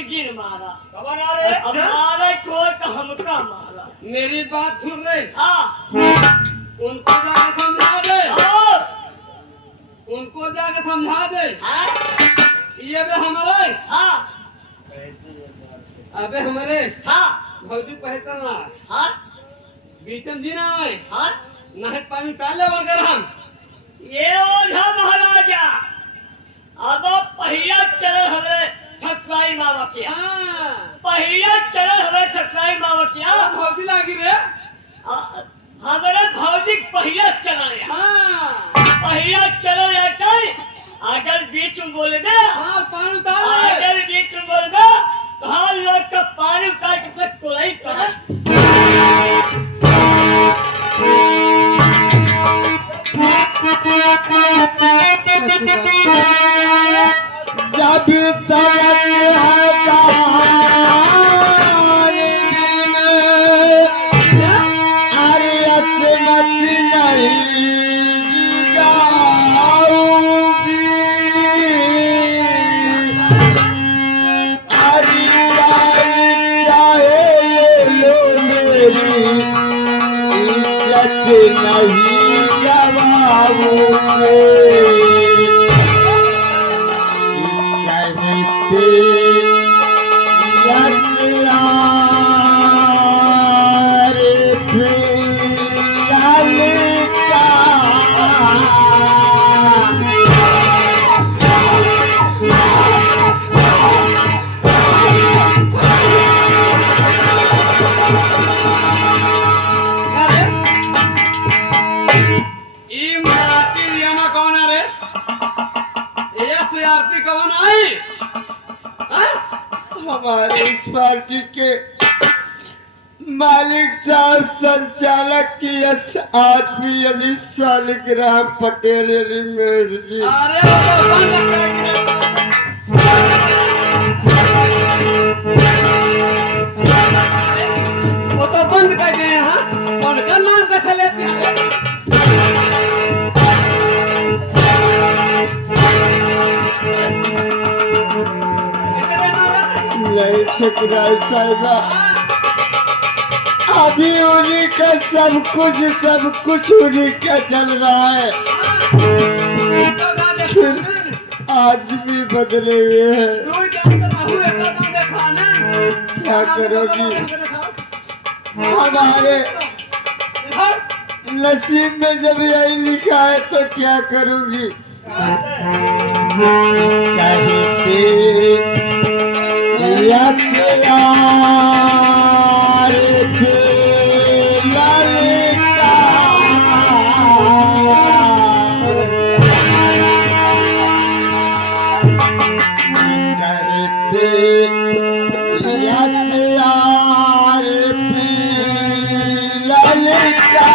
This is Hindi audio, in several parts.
एक दिन मारा। अब मारे कोई तो हमका मारा। मेरी बात सुन रहे, हाँ उनको जाके समझा दे, और उनको जाके समझा दे। हाँ ये बे हमारे, हाँ अबे हमारे हाँ भौजी पहचाना हाँ बीचम जी ना है, हाँ नहर पानी काले वर्कर हम। ये ओझा महाराजा अब पहिया चल हवे ठकुराई मामा के यहाँ। हाँ पहिया चल हवे ठकुराई मामा के यहाँ। भौजी लागी रे। हमारे भौजी पहिया चलाने हाँ पहिया चले जाते अगर बीच में बोले ना हाँ पानी उतार ले। अगर बीच में बोले ना तो हम लोग का पानी काट के कोलाई करा। जब चलत है जहान दिल में, अरे असमत नहीं गाऊंगी, अरे जान चाहे ले लो मेरी इज्जत नहीं गवाऊंगी। कहते यस यार फिलहाल का, ई माटी लिया ना कौन है रे? एस आरती कौन आई? हाँ? हमारे इस पार्टी के मालिक साहब संचालक की SRP यानी शालिग्राम पटेल यानी मेर जी। अरे वो तो बंद कर दिया। वो तो बंद कर दिए हाँ? उनका नाम कैसे लेते हैं? नहीं ठुकराई साहिबा, अभी उन्हीं का सब कुछ उन्हीं का चल रहा है। आज भी बदले हुए हैं। क्या करोगी? हमारे नसीब में जब यही लिखा है तो क्या करूंगी? कहते यस यार फिलहाल का, कहते यस यार फिलहाल का,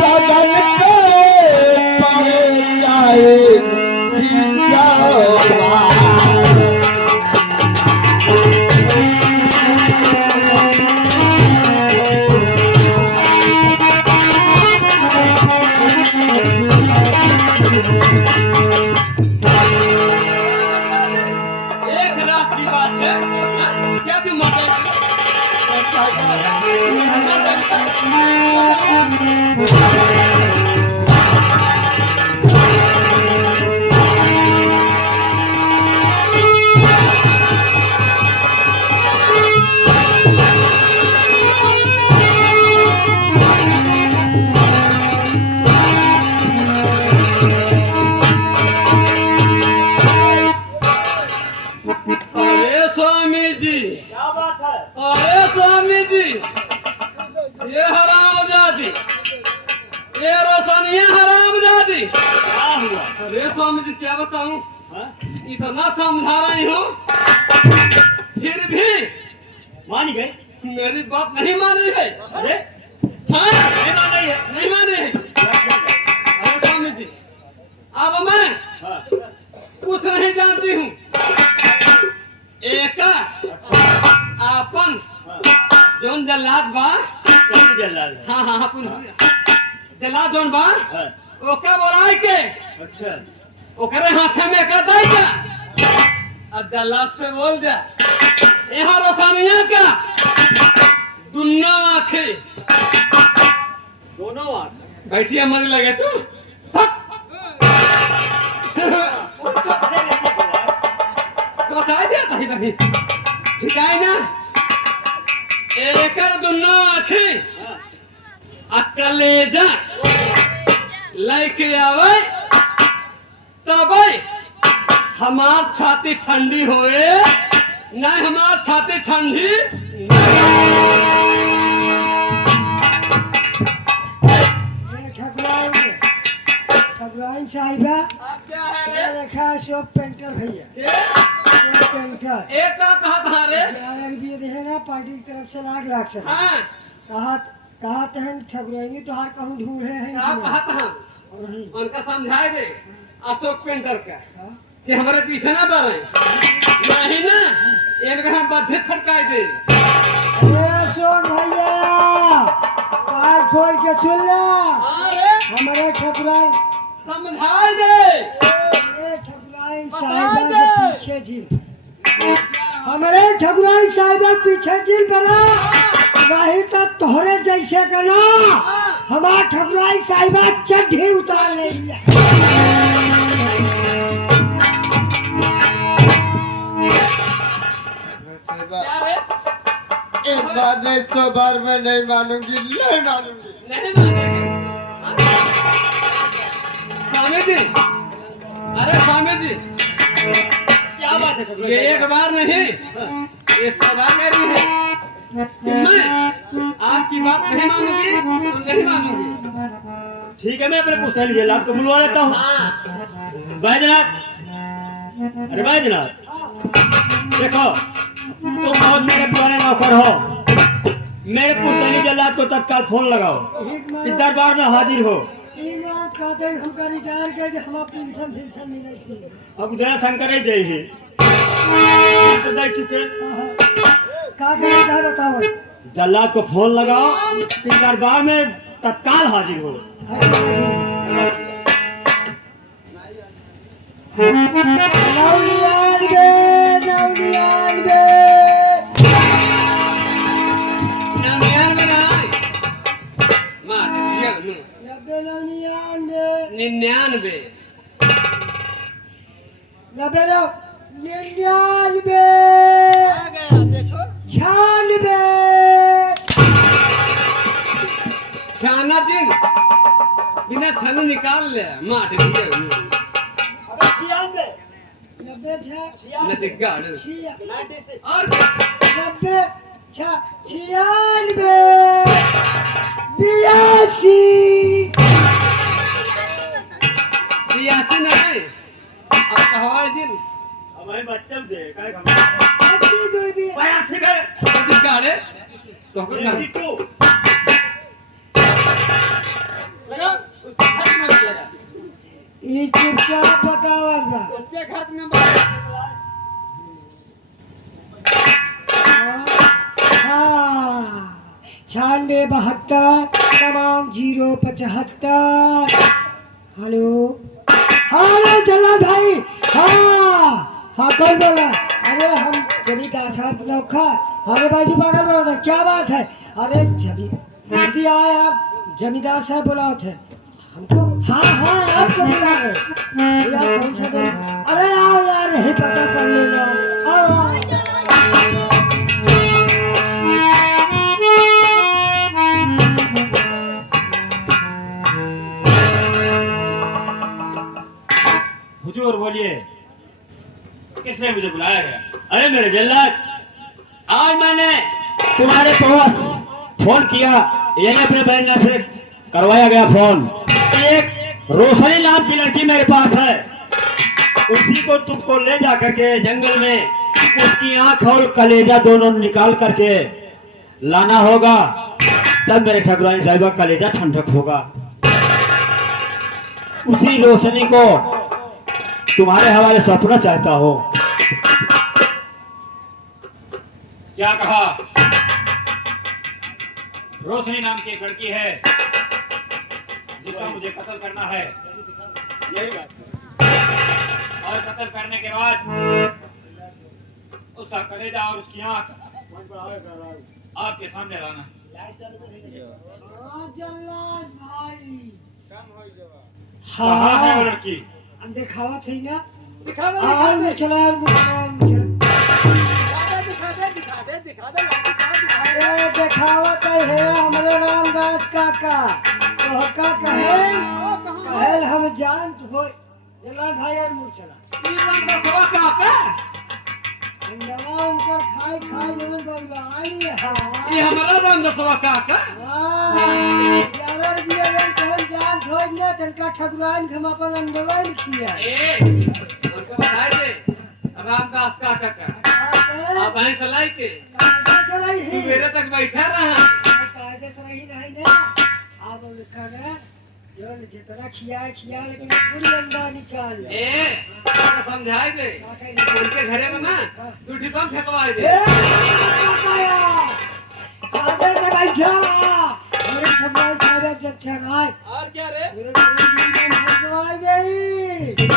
बदल पे पड़े चाहे एक रात की बात है हाँ? क्या तुम मर अरे स्वामी जी, क्या बात है? अरे स्वामी जी, ये हराम जाती, ये रोशनिया हराम जाती। क्या हुआ? अरे स्वामी जी क्या बताऊं, हाँ? इतना समझा रही हूँ फिर भी मान गए? मेरी बात नहीं मान रही है। अरे हाँ नहीं मान रही है। नहीं मान रही है। अरे स्वामी जी अब मैं हाँ। कुछ नहीं जानती हूँ। एक आपन जोन जल्लाद बा, कौन जल्लाद है? हाँ हाँ अपन जल्लाद जोन बा हाँ। ओके बोलाई के अच्छा ओकरे हाथे में का दाई का जल्लाद से बोल जा यहाँ रोसानिया का दुन्ना आंखें दोनों आंख बैठिए मत लगे तू बता दिया था भाई ठीक है ना एकर दुन्ना आंखें अकलेजा लेके आवे तबे हमार छाती ठंडी होए ना हमार छाती ठंडी ठकुराइन साहिबा आप क्या है रे रखा शॉप पेंटर भैया शॉप पेंटर एक का कहा था रे भी है ना पार्टी की तरफ से लाख से हाँ कहा तहन ठकुराइन तो हार कहूँ ढूंढे हैं क्या कहा था नहीं उनका समझाए दे अशोक पेंटर का हाँ? कि हमारे पीछे ना बढ़े नहीं ना इनका हम बद्धे छटकाए दे अरे अशोक भैया कान खोल के सुन ले अरे हमारे ठकुराइन समझाए दे ठकुराइन साहिबा के पीछे झील हमारे ठकुराइन साहिबा पीछे झील बना वही तो तोहरे जैसे का ना हमारा ठकुराइन साहिबा चड्ढी उतार ले साहिबा क्या रे एक बार नहीं 100 बार मैं नहीं मानूंगी नहीं मानूंगी नहीं मानेगी स्वामी जी अरे स्वामी जी क्या बात है ये एक बार नहीं ये सदा कह रही है कि मैं आपकी बात नहीं मानूंगी तो नहीं मानूंगी ठीक है मैं अपने पुस्तक जल्लाद को बुलवा लेता हूँ हाँ बैजनाथ अरे बैजनाथ देखो तुम बहुत मेरे पुराने नौकर हो मेरे पुस्तैनी जल्लाद को तत्काल फोन लगाओ कि दरबार में हाजिर हो कहते हैं हमका रिटायर कर दे हम पेंशन मिले थी अब उदय शंकर ही दे ही तो दे चुके का करता है बताओ जल्लाद को फोन लगाओ कि दरबार में तत्काल हाजिर हो नौनियाल बे नमियान बनाए मार दिया नु 99 छाना जिन बिना छाने निकाल ले मार दिया नु मैं देख गाड़ और 82 नहीं अब कहो जिन हमारे बच्चे दे काय बयासी कर देख गाड़े तो को गाड़ लगा उसके घर में लगा ये चुपचाप बताओ उसके घर में नंबर हाँ 9672 तमाम 075 हेलो हेलो जल्लाद भाई हाँ कौन बोला अरे हम जमींदार साहब नौखा अरे भाई जी बगल बोला था क्या बात है अरे जल्दी आए आप जमींदार साहब बोला थे हमको हाँ आपको बुला रहे यार कौन सा दिन अरे आओ यार यही पता कर लेना आओ हुजूर बोलिए किसने मुझे बुलाया गया अरे मेरे जल्लाद आज मैंने तुम्हारे पास फोन किया यानी अपने बहन से करवाया गया फोन एक रोशनी नाम की लड़की मेरे पास है उसी को तुमको ले जा करके जंगल में उसकी आंख और कलेजा दोनों निकाल करके लाना होगा तब मेरे ठकुराइन साहिबा कलेजा ठंडक होगा उसी रोशनी को तुम्हारे हवाले सौंपना चाहता हो क्या कहा रोशनी नाम की एक लड़की है जिसका मुझे कत्ल करना है यही बात और कत्ल करने के बाद उसका कलेजा और उसकी आंख आपके सामने लाना। हाँ जल्लाद भाई कहाँ है वो हाँ लड़की? हम दिखावा थी ना दिखा दे आम चला दिखा दे लड़की कहाँ दिखा दे ये दिखावत है हमारे रामदास काका कहका कहल हम जान हो जल्लाद भाई और मुँह चला ई रंग दसवा काका अंडवा उनकर खाई खाई जवन बरबादी ये है हमारा रंग दसवा काका यार बियर कहन जान धोइ न तनका ठगवान हम अपन अंडवा लिखिया ए उनको बताए दे रामदास काका का अब भैंस लाई के चलाई है सुबेरे तक बैठा रहा कायदे से नहीं नहीं ना अब लिखा ना जो जितना खिया लेकिन पूरी अंडा निकाल ले ए तो समझाए दे उनके घरे में ना दूठी कम फेंकवाए दे ए काया कायदे से बैठा रहा मेरे ठगवान सारे जब ठगाए और क्या रे मेरे ठगवान गई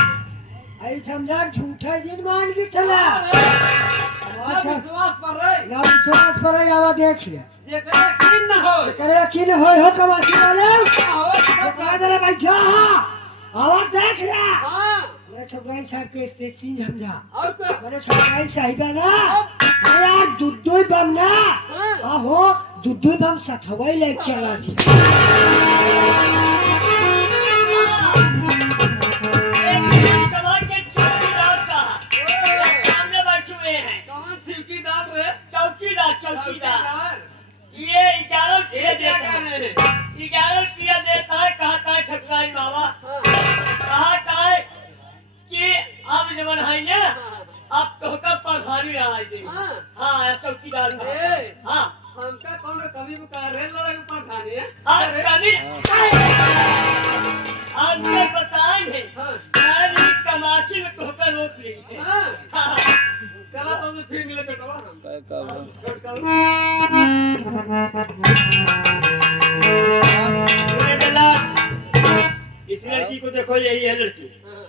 आई समझा झूठा जिन मान के चला ना विश्वास पर रे ना विश्वास पर आवा देखिए जे करे किन न हो करे कि न होय हो कवासी वाले ना हो तो कायदे बैठा आवा देख ले हां मेरे ठगवान साहब के इसने चीज समझा और को मेरे ठगवान साहिब ना यार दुद्दुई बम ना आहो दुद्दुई बम सथवाई ले चला थी समाज के चौकीदार साहब सामने बैठे हुए हैं। कौन चौकीदार रे चौकीदार ये 11 रुपया ये क्या देता कर है। रहे हैं 11 रुपया देता है। कहता है ठकुराई बाबा कहता है कि अब जवन है ना आप तोहका प्रधानी आ दे। हां हाँ चौकीदार ए हाँ हमका कौन कभी बुकार रे लड़ाई पर खाने आज कभी आपसे बताएंगे हां सारी कमाशी में तोहका रोक ली है। हां हाँ चला तो फिर ले बेटा हम बोले जल्लाद इस लड़की को देखो यही है लड़की। हां